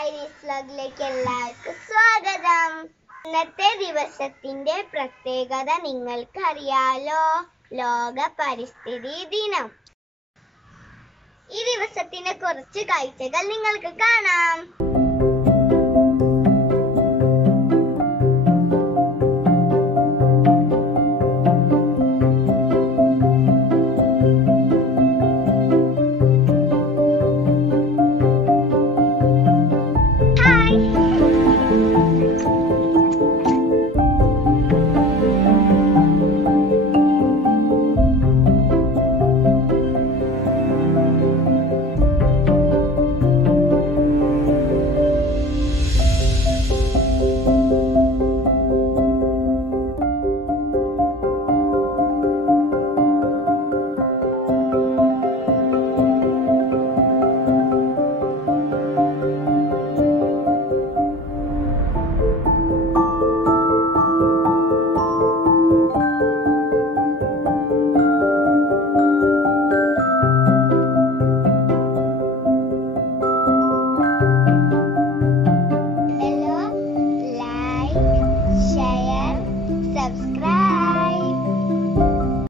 Iris വ്ലോഗിലേക്ക് എല്ലാവർക്കും സ്വാഗതം. ഇന്നത്തെ ദിവസത്തിന്റെ പ്രത്യേകത നിങ്ങൾക്കറിയാലോ, ലോക പരിസ്ഥിതി ദിനം. ഈ ദിവസത്തിന്റെ കുറച്ച് കാഴ്ചകൾ നിങ്ങൾക്ക് കാണാം.